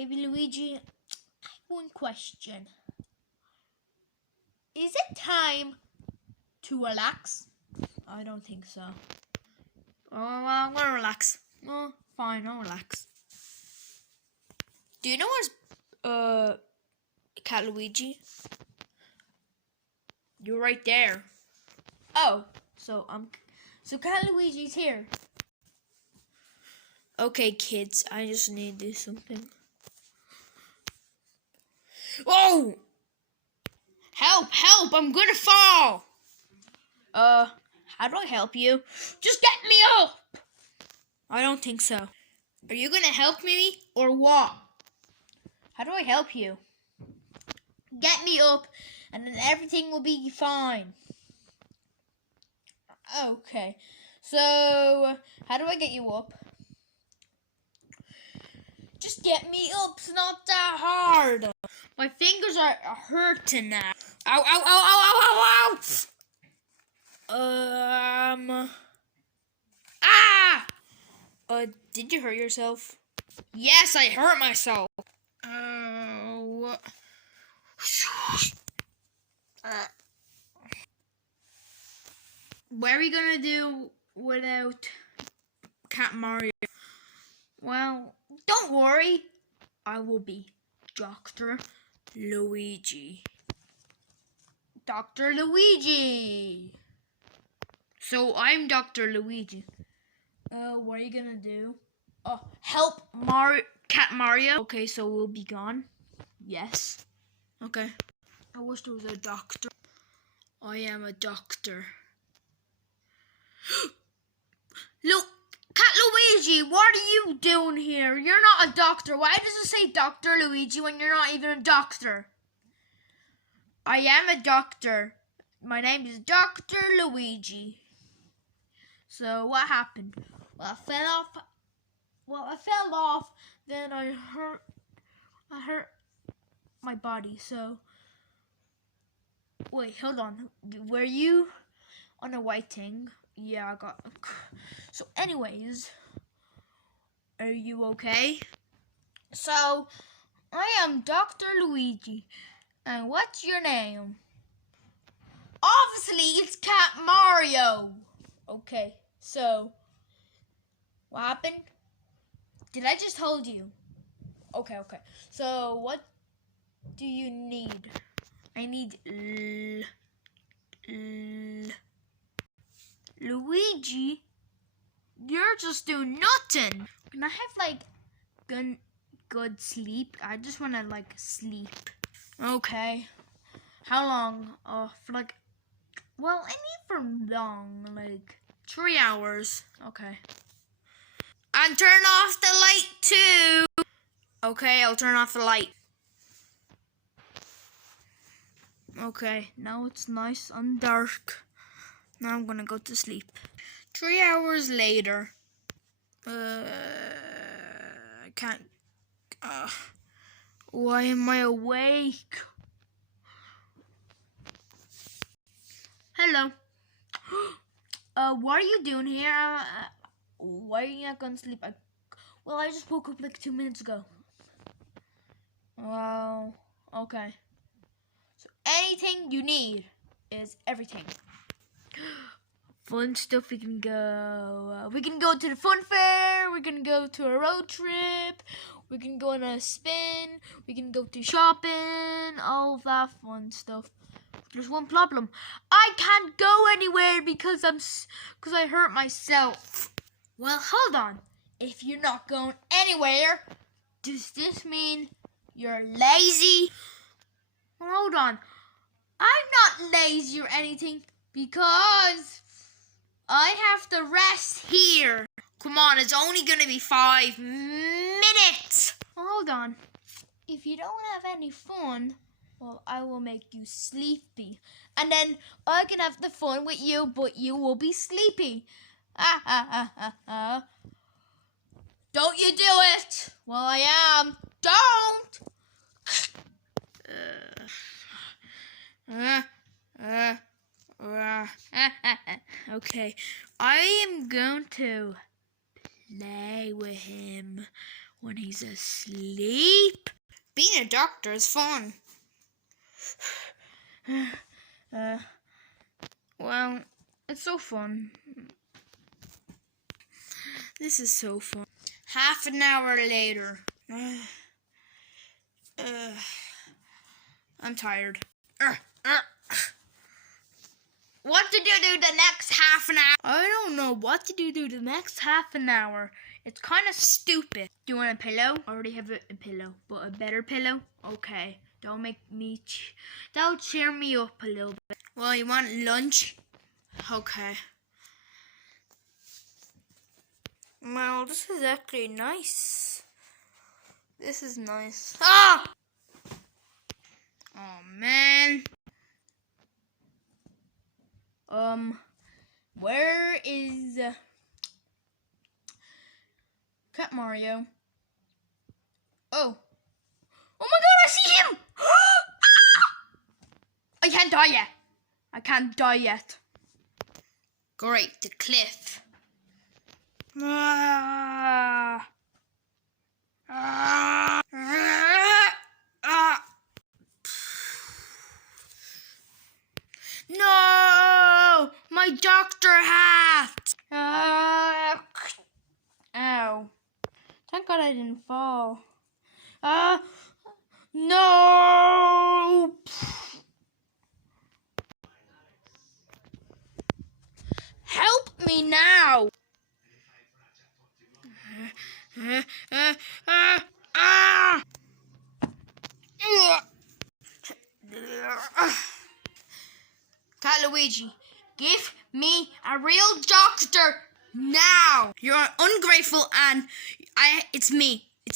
Baby Luigi, I have one question. Is it time to relax? I don't think so. Oh, well, I'm gonna relax. Oh, fine, I'll relax. Do you know where's Cat Luigi? You're right there. Oh, so Cat Luigi's here. Okay, kids, I just need to do something. Oh! Help! Help! I'm gonna fall! How do I help you? Just get me up! I don't think so. Are you gonna help me or what? How do I help you? Get me up and then everything will be fine. Okay. So, how do I get you up? Just get me up. It's not that hard. My fingers are hurting now. Ow, ow, ow, ow, ow, ow, ow! Ah! Did you hurt yourself? Yes, I hurt myself. What are we gonna do without Cat Mario? Well, don't worry. I will be Dr. Luigi. Dr. Luigi! So I'm Dr. Luigi. What are you gonna do? Help Cat Mario. Okay, so we'll be gone. Yes. Okay. I wish there was a doctor. I am a doctor. Look, Cat Luigi, what are you doing here? You're not a doctor. Why does it say Dr. Luigi when you're not even a doctor? I am a doctor. My name is Dr. Luigi. So what happened? Well, I fell off. Then I hurt my body. So wait, hold on. Were you on a white thing? Yeah, I got. So, anyways, are you okay? So, I am Dr. Luigi. And what's your name? Obviously, it's Cat Mario. Okay, so what happened? Did I just hold you? Okay. So, what do you need? I need Luigi. You're just doing nothing. Can I have like good sleep? I just want to sleep. Okay. How long? For I need for long, 3 hours. Okay. And turn off the light too. Okay, I'll turn off the light. Okay, now it's nice and dark. Now I'm gonna go to sleep. 3 hours later. I can't. Why am I awake? Hello. What are you doing here? Why are you not gonna sleep? I just woke up 2 minutes ago. Well, okay. So anything you need is everything. Fun stuff. We can go to the fun fair. We can go to a road trip. We can go on a spin. We can go to shopping. All of that fun stuff. There's one problem. I can't go anywhere because I hurt myself. Well, hold on. If you're not going anywhere, does this mean you're lazy? Well, hold on. I'm not lazy or anything because I have to rest here. Come on, it's only going to be 5 minutes. Well, hold on. If you don't have any fun, well, I will make you sleepy. And then I can have the fun with you, but you will be sleepy. Don't you do it. Well, I am. Don't. Okay, I am going to play with him. when he's asleep. Being a doctor is fun. Well, it's so fun. This is so fun. Half an hour later. I'm tired. What did you do the next half an hour? I don't know. What did you do the next half an hour? It's kind of stupid. Do you want a pillow? I already have a pillow, but a better pillow? Okay. Don't make me... That'll cheer me up a little bit. Well, you want lunch? Okay. Well, this is actually nice. This is nice. Ah! Oh, man. Where is Cat Mario? Oh. Oh my god, I see him! I can't die yet. I can't die yet. Great, the cliff. No! My doctor hat! Ow. Thank God I didn't fall. No! Help me now! Luigi, give me a real doctor now. You're ungrateful and it's me.